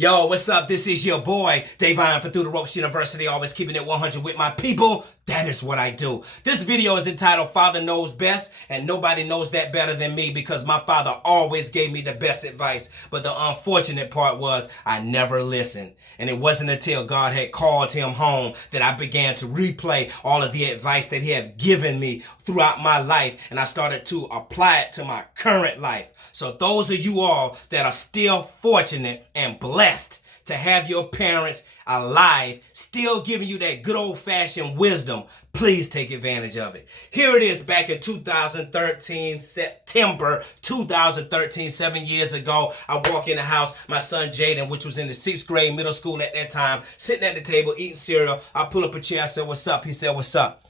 Yo, what's up? This is your boy, Davyne for Through the Ropes University, always keeping it 100 with my people. That is what I do. This video is entitled Father Knows Best, and nobody knows that better than me because my father always gave me the best advice. But the unfortunate part was I never listened. And it wasn't until God had called him home that I began to replay all of the advice that he had given me throughout my life, and I started to apply it to my current life. So those of you all that are still fortunate and blessed to have your parents alive, still giving you that good old-fashioned wisdom, please take advantage of it. Here it is back in 2013, September 2013, 7 years ago. I walk in the house, my son Jaden, which was in the 6th grade middle school at that time, sitting at the table eating cereal. I pull up a chair, I said, "What's up?" He said, "What's up?"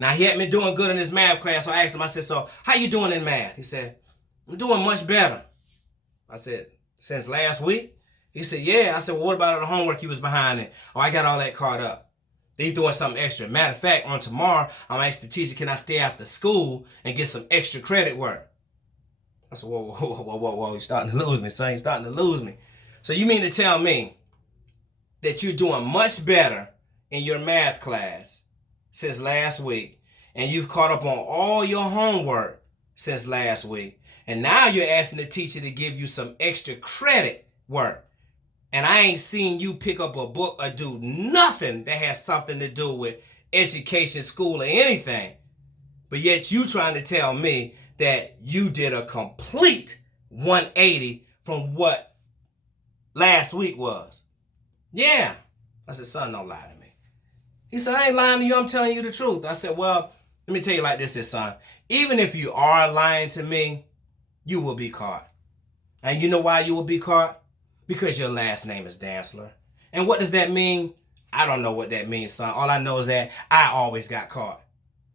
Now, he had been doing good in his math class, so I asked him, I said, "So, how you doing in math?" He said, "I'm doing much better." I said, "Since last week?" He said, "Yeah." I said, "Well, what about all the homework you was behind in?" "Oh, I got all that caught up." They doing something extra. Matter of fact, on tomorrow, I'm asking the teacher, can I stay after school and get some extra credit work? I said, whoa, you're starting to lose me, son. You're starting to lose me. So you mean to tell me that you're doing much better in your math class since last week, and you've caught up on all your homework since last week, and now you're asking the teacher to give you some extra credit work, and I ain't seen you pick up a book or do nothing that has something to do with education, school, or anything, but yet you trying to tell me that you did a complete 180 from what last week was?" "Yeah." I said, "Son, don't lie to me." He said, "I ain't lying to you. I'm telling you the truth." I said, "Well, let me tell you like this, son. Even if you are lying to me, you will be caught. And you know why you will be caught? Because your last name is Dantzler. And what does that mean? I don't know what that means, son. All I know is that I always got caught.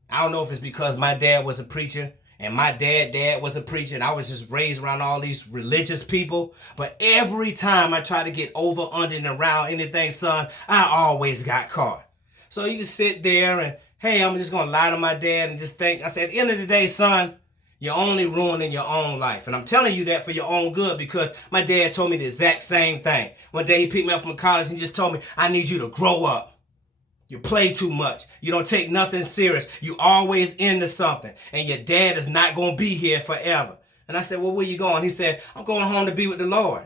I don't know if it's because my dad was a preacher and my dad was a preacher and I was just raised around all these religious people. But every time I try to get over, under, and around anything, son, I always got caught. So you can sit there and, hey, I'm just going to lie to my dad and just think. I said, at the end of the day, son, you're only ruining your own life. And I'm telling you that for your own good because my dad told me the exact same thing. One day he picked me up from college and just told me, "I need you to grow up. You play too much. You don't take nothing serious. You always into something. And your dad is not going to be here forever." And I said, "Well, where you going?" He said, "I'm going home to be with the Lord.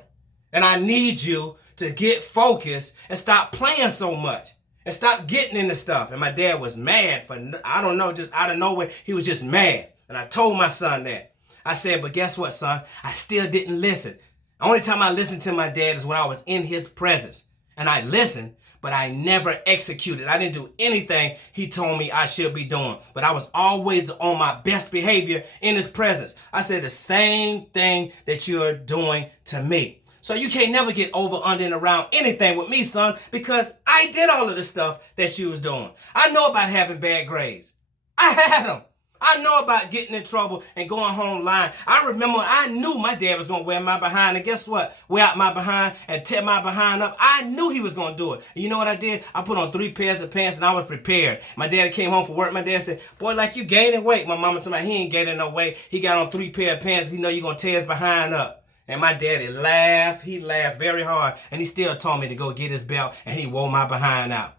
And I need you to get focused and stop playing so much. And stop getting into stuff." And my dad was mad for, I don't know, just out of nowhere. He was just mad. And I told my son that. I said, but guess what, son? I still didn't listen. The only time I listened to my dad is when I was in his presence. And I listened, but I never executed. I didn't do anything he told me I should be doing. But I was always on my best behavior in his presence. I said the same thing that you're doing to me. So you can't never get over, under, and around anything with me, son, because I did all of the stuff that you was doing. I know about having bad grades. I had them. I know about getting in trouble and going home lying. I remember I knew my dad was going to wear my behind, and guess what? Wear out my behind and tear my behind up. I knew he was going to do it. And you know what I did? I put on 3 pairs of pants and I was prepared. My dad came home from work. My dad said, "Boy, like you gaining weight." My mama told me he ain't gaining no weight. He got on 3 pair of pants. He know you're going to tear his behind up. And my daddy laughed. He laughed very hard. And he still told me to go get his belt, and he wore my behind out.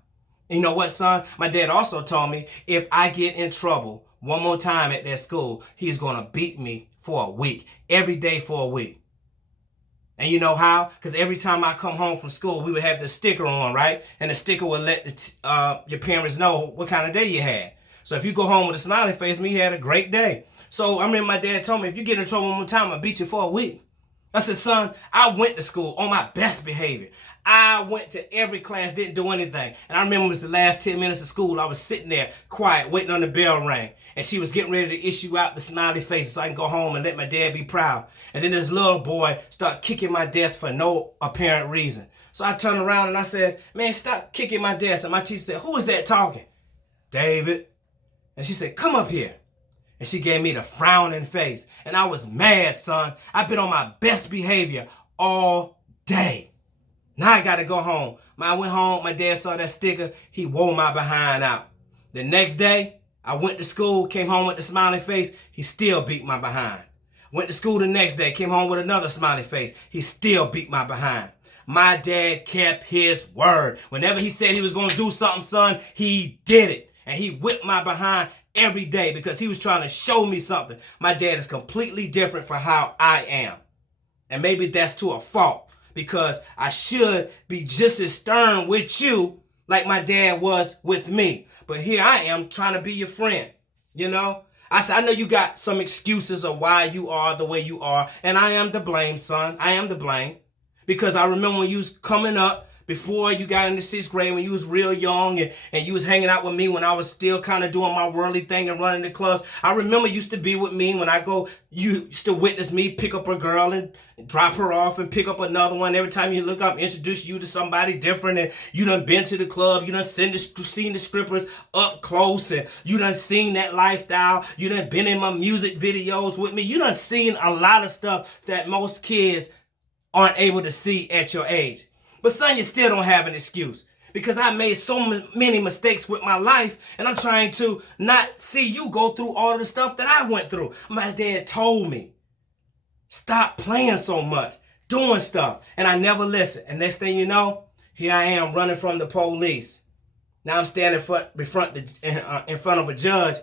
And you know what, son? My dad also told me if I get in trouble one more time at that school, he's going to beat me for a week. Every day for a week. And you know how? Because every time I come home from school, we would have the sticker on, right? And the sticker would let your parents know what kind of day you had. So if you go home with a smiley face, you had a great day. So I remember my dad told me, if you get in trouble one more time, I'll beat you for a week. I said, son, I went to school on my best behavior. I went to every class, didn't do anything. And I remember it was the last 10 minutes of school. I was sitting there quiet, waiting on the bell ring. And she was getting ready to issue out the smiley faces so I can go home and let my dad be proud. And then this little boy started kicking my desk for no apparent reason. So I turned around and I said, "Man, stop kicking my desk." And my teacher said, "Who is that talking?" "David." And she said, "Come up here." And she gave me the frowning face. And I was mad, son. I've been on my best behavior all day. Now I got to go home. When I went home, my dad saw that sticker. He wore my behind out. The next day, I went to school, came home with the smiley face. He still beat my behind. Went to school the next day, came home with another smiley face. He still beat my behind. My dad kept his word. Whenever he said he was going to do something, son, he did it. And he whipped my behind every day because he was trying to show me something. My dad is completely different from how I am. And maybe that's to a fault because I should be just as stern with you like my dad was with me. But here I am trying to be your friend, you know? I said, I know you got some excuses of why you are the way you are, and I am to blame, son. I am to blame. Because I remember when you was coming up, before you got into 6th grade, when you was real young and you was hanging out with me when I was still kind of doing my worldly thing and running the clubs. I remember you used to be with me when I go, you used to witness me pick up a girl and drop her off and pick up another one. Every time you look up, introduce you to somebody different, and you done been to the club, you done seen the strippers up close, and you done seen that lifestyle, you done been in my music videos with me, you done seen a lot of stuff that most kids aren't able to see at your age. But son, you still don't have an excuse because I made so many mistakes with my life, and I'm trying to not see you go through all of the stuff that I went through. My dad told me, stop playing so much, doing stuff, and I never listened. And next thing you know, here I am running from the police. Now I'm standing in front of a judge,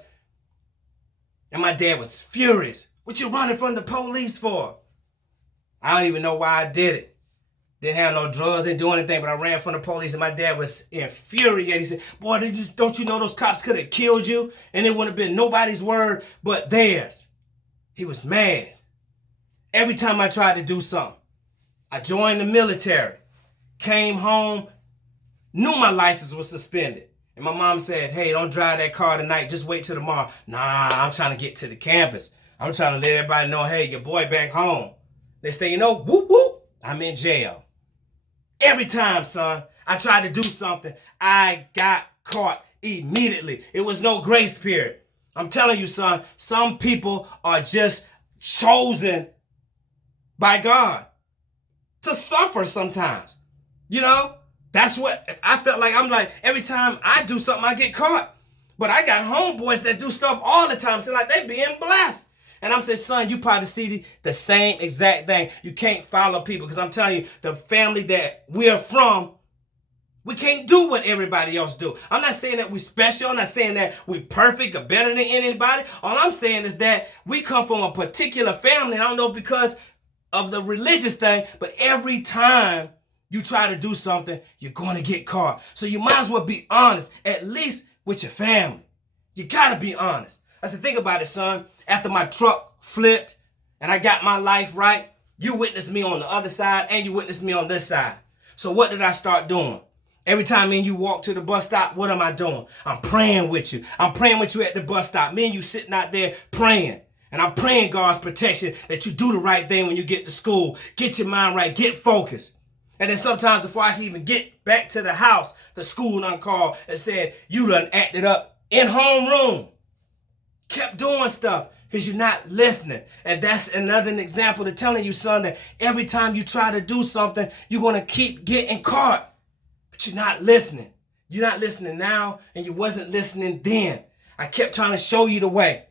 and my dad was furious. What you running from the police for? I don't even know why I did it. Didn't have no drugs, didn't do anything, but I ran from the police, and my dad was infuriated. He said, boy, don't you know those cops could have killed you? And it wouldn't have been nobody's word but theirs. He was mad. Every time I tried to do something, I joined the military, came home, knew my license was suspended. And my mom said, hey, don't drive that car tonight, just wait till tomorrow. Nah, I'm trying to get to the campus. I'm trying to let everybody know, hey, your boy back home. Next thing you know, whoop, whoop, I'm in jail. Every time, son, I tried to do something, I got caught immediately. It was no grace period. I'm telling you, son, some people are just chosen by God to suffer sometimes. You know, that's what I felt like. I'm like, every time I do something, I get caught. But I got homeboys that do stuff all the time. So like they being blessed. And I'm saying, son, you probably see the same exact thing. You can't follow people because I'm telling you, the family that we're from, we can't do what everybody else do. I'm not saying that we're special. I'm not saying that we're perfect or better than anybody. All I'm saying is that we come from a particular family. And I don't know because of the religious thing, but every time you try to do something, you're going to get caught. So you might as well be honest, at least with your family. You got to be honest. I said, think about it, son. After my truck flipped and I got my life right, you witnessed me on the other side and you witnessed me on this side. So what did I start doing? Every time me and you walk to the bus stop, what am I doing? I'm praying with you. I'm praying with you at the bus stop. Me and you sitting out there praying. And I'm praying God's protection that you do the right thing when you get to school. Get your mind right. Get focused. And then sometimes before I can even get back to the house, the school done called and said, you done acted up in homeroom. Kept doing stuff because you're not listening. And that's another example of telling you, son, that every time you try to do something, you're going to keep getting caught. But you're not listening. You're not listening now, and you wasn't listening then. I kept trying to show you the way.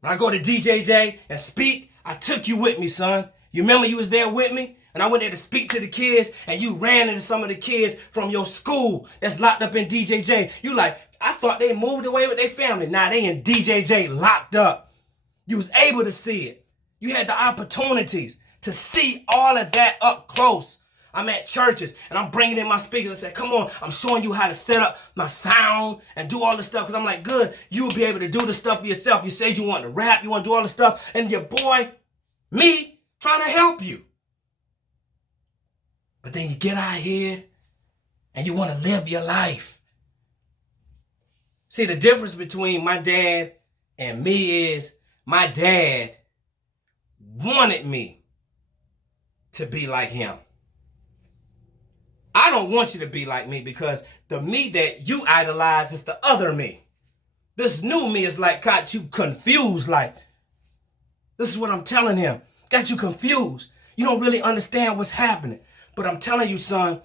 When I go to DJJ and speak, I took you with me, son. You remember you was there with me? And I went there to speak to the kids, and you ran into some of the kids from your school that's locked up in DJJ. You like, I thought they moved away with their family. Now they in DJJ locked up. You was able to see it. You had the opportunities to see all of that up close. I'm at churches, and I'm bringing in my speakers and say, come on, I'm showing you how to set up my sound and do all this stuff. Because I'm like, good, you will be able to do the stuff for yourself. You said you want to rap, you want to do all this stuff. And your boy, me, trying to help you. But then you get out here and you want to live your life. See, the difference between my dad and me is my dad wanted me to be like him. I don't want you to be like me because the me that you idolize is the other me. This new me is like got you confused. Like, this is what I'm telling him. Got you confused. You don't really understand what's happening. But I'm telling you, son,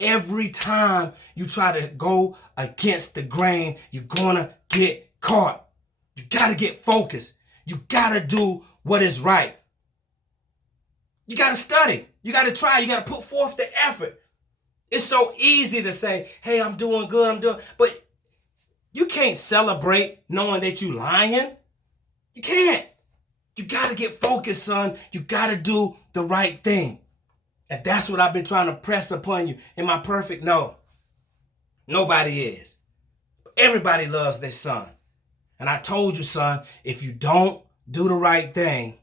every time you try to go against the grain, you're gonna get caught. You gotta get focused. You gotta do what is right. You got to study. You got to try. You got to put forth the effort. It's so easy to say, hey, I'm doing good, but you can't celebrate knowing that you lying. You can't. You got to get focused, son. You got to do the right thing. And that's what I've been trying to press upon you. Am I perfect? No. Nobody is. Everybody loves their son. And I told you, son, if you don't do the right thing,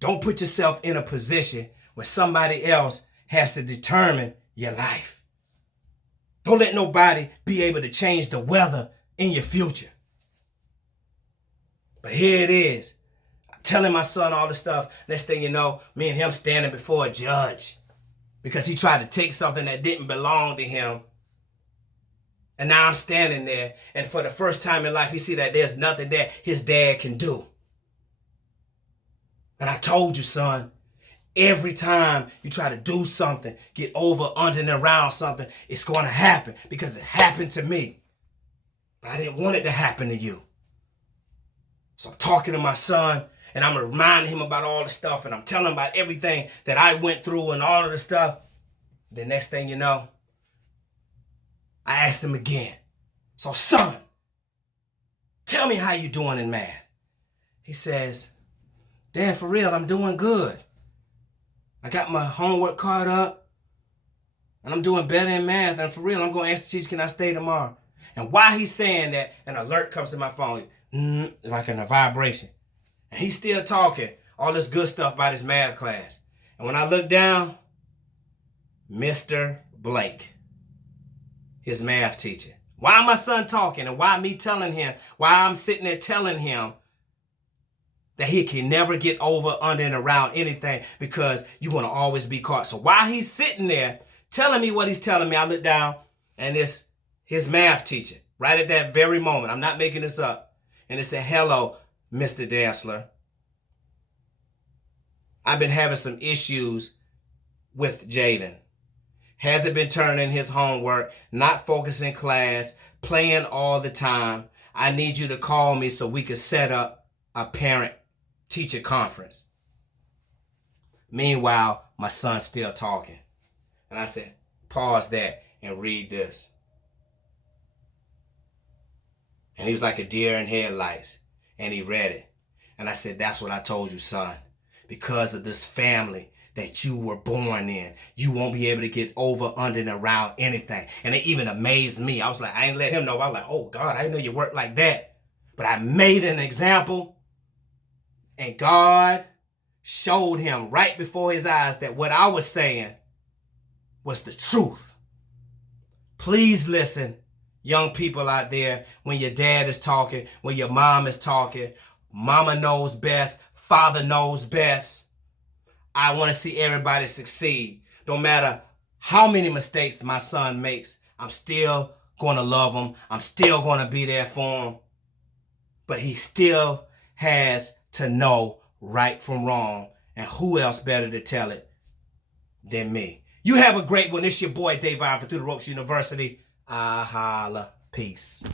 don't put yourself in a position where somebody else has to determine your life. Don't let nobody be able to change the weather in your future. But here it is. I'm telling my son all this stuff. Next thing you know, me and him standing before a judge because he tried to take something that didn't belong to him. And now I'm standing there, and for the first time in life, he see that there's nothing that his dad can do. And I told you, son, every time you try to do something, get over, under, and around something, it's going to happen because it happened to me. But I didn't want it to happen to you. So I'm talking to my son, and I'm reminding him about all the stuff, and I'm telling him about everything that I went through and all of the stuff. The next thing you know, I asked him again. So, son, tell me how you doing in math. He says, Dad, for real, I'm doing good. I got my homework caught up, and I'm doing better in math. And for real, I'm going to ask the teacher, can I stay tomorrow? And while he's saying that, an alert comes to my phone, like a vibration. And he's still talking all this good stuff about his math class. And when I look down, Mr. Blake, his math teacher. Why my son talking and why me telling him, why I'm sitting there telling him that he can never get over, under, and around anything because you want to always be caught. So while he's sitting there telling me what he's telling me, I look down and it's his math teacher right at that very moment. I'm not making this up. And it said, hello, Mr. Dansler. I've been having some issues with Jaden. Hasn't been turning in his homework, not focusing in class, playing all the time. I need you to call me so we can set up a parent-teacher conference. Meanwhile, my son's still talking. And I said, pause that and read this. And he was like a deer in headlights. And he read it. And I said, that's what I told you, son. Because of this family that you were born in, you won't be able to get over, under, and around anything. And it even amazed me. I was like, I ain't let him know. I was like, oh God, I didn't know you worked like that. But I made an example, and God showed him right before his eyes that what I was saying was the truth. Please listen, young people out there, when your dad is talking, when your mom is talking, mama knows best, father knows best. I want to see everybody succeed. No matter how many mistakes my son makes, I'm still going to love him. I'm still going to be there for him. But he still has to know right from wrong. And who else better to tell it than me? You have a great one. It's your boy, Davyne, for Through the Ropes University. I holla. Peace.